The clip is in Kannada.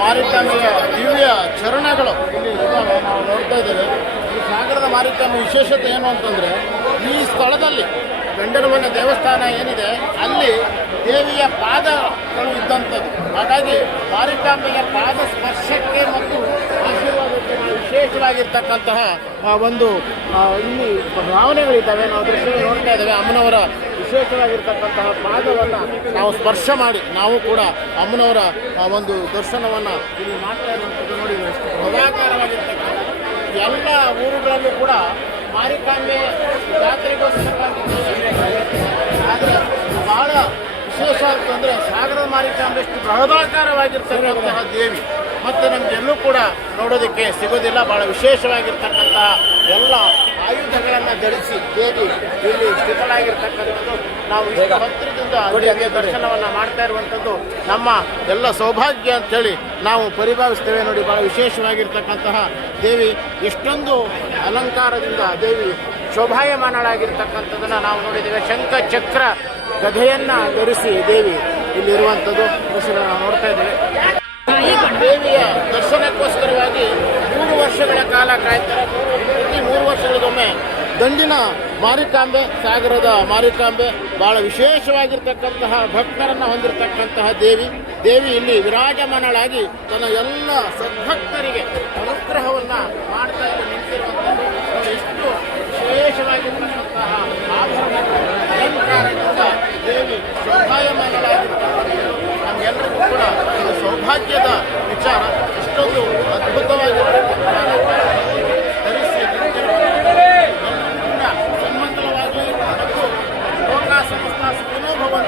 ಮಾರಿಕಾಂಬೆಯ ದಿವ್ಯ ಚರಣಗಳು ಇಲ್ಲಿ ನಾವು ನೋಡ್ತಾ ಇದ್ದೇವೆ. ಈ ಸಾಗರದ ಮಾರಿಕಾಂಬೆ ವಿಶೇಷತೆ ಏನು ಅಂತಂದರೆ, ಈ ಸ್ಥಳದಲ್ಲಿ ಗಂಡರವನ ದೇವಸ್ಥಾನ ಏನಿದೆ, ಅಲ್ಲಿ ದೇವಿಯ ಪಾದಗಳು ಇದ್ದಂಥದ್ದು. ಹಾಗಾಗಿ ಮಾರಿಕಾಂಬೆಯ ಪಾದ ಸ್ಪರ್ಶಕ್ಕೆ ಮತ್ತು ಆಶೀರ್ವಾದಕ್ಕೆ ವಿಶೇಷವಾಗಿರ್ತಕ್ಕಂತಹ ಒಂದು ಇಲ್ಲಿ ಭಾವನೆಗಳಿದ್ದಾವೆ. ನಾವು ದೃಶ್ಯ ನೋಡ್ತಾ ಇದ್ದೇವೆ. ಅಮ್ಮನವರ ವಿಶೇಷವಾಗಿರ್ತಕ್ಕಂತಹ ಪಾದವನ್ನು ನಾವು ಸ್ಪರ್ಶ ಮಾಡಿ, ನಾವು ಕೂಡ ಅಮ್ಮನವರ ಒಂದು ದರ್ಶನವನ್ನು ಇಲ್ಲಿ ಮಾಡ್ತಾ ನೋಡಿ ಎಷ್ಟು ಪ್ರಭಾಕರವಾಗಿರ್ತಕ್ಕಂಥ ಎಲ್ಲ ಊರುಗಳಲ್ಲೂ ಕೂಡ ಮಾರಿಕಾಂಬೆ ಜಾತ್ರೆಗೋಸ್ಕರ ಆದರೆ ಬಹಳ ವಿಶೇಷ ಅಂತಂದರೆ ಸಾಗರದ ಮಾರಿಕಾಂಬೆ ಎಷ್ಟು ಬೃಹದಾಕಾರವಾಗಿರ್ತಕ್ಕಂತಹ ದೇವಿ. ಮತ್ತು ನಮಗೆಲ್ಲೂ ಕೂಡ ನೋಡೋದಕ್ಕೆ ಸಿಗೋದಿಲ್ಲ. ಭಾಳ ವಿಶೇಷವಾಗಿರ್ತಕ್ಕಂತಹ ಎಲ್ಲ ಆಯುಧಗಳನ್ನು ಧರಿಸಿ ದೇವಿ ಇಲ್ಲಿ ಸ್ಥಿತಳಾಗಿರ್ತಕ್ಕಂಥದ್ದು. ನಾವು ಭಕ್ತರಿಂದ ದೇವಿಯ ದರ್ಶನವನ್ನು ಮಾಡ್ತಾ ಇರುವಂಥದ್ದು ನಮ್ಮ ಎಲ್ಲ ಸೌಭಾಗ್ಯ ಅಂತೇಳಿ ನಾವು ಪರಿಭಾವಿಸ್ತೇವೆ ನೋಡಿ. ಭಾಳ ವಿಶೇಷವಾಗಿರ್ತಕ್ಕಂತಹ ದೇವಿ. ಎಷ್ಟೊಂದು ಅಲಂಕಾರದಿಂದ ದೇವಿ ಶೋಭಾಯಮಾನಳಾಗಿರ್ತಕ್ಕಂಥದ್ದನ್ನು ನಾವು ನೋಡಿದ್ದೇವೆ. ಶಂಖ ಚಕ್ರ ಗಧೆಯನ್ನ ಧರಿಸಿ ದೇವಿ ಇಲ್ಲಿರುವಂಥದ್ದು. ದೃಶ್ಯಗಳನ್ನು ನಾವು ನೋಡ್ತಾ ಇದ್ದೇವೆ. ದೇವಿಯ ದರ್ಶನಕ್ಕೋಸ್ಕರವಾಗಿ ಮೂರು ವರ್ಷಗಳ ಕಾಲ ಕಾಯ್ತಾರೆ. ಪ್ರತಿ ಮೂರು ವರ್ಷಗಳಿಗೊಮ್ಮೆ ದಂಡಿನ ಮಾರಿಕಾಂಬೆ, ಸಾಗರದ ಮಾರಿಕಾಂಬೆ, ಬಹಳ ವಿಶೇಷವಾಗಿರ್ತಕ್ಕಂತಹ ಭಕ್ತರನ್ನು ಹೊಂದಿರತಕ್ಕಂತಹ ದೇವಿ. ದೇವಿ ಇಲ್ಲಿ ವಿರಾಜಮಾನಳಾಗಿ ತನ್ನ ಎಲ್ಲ ಸದ್ಭಕ್ತರಿಗೆ ಅನುಗ್ರಹವನ್ನು ಮಾಡ್ತಾ ಇಲ್ಲಿ ನಿಂತಿರುವಂಥದ್ದು কোনো ভবন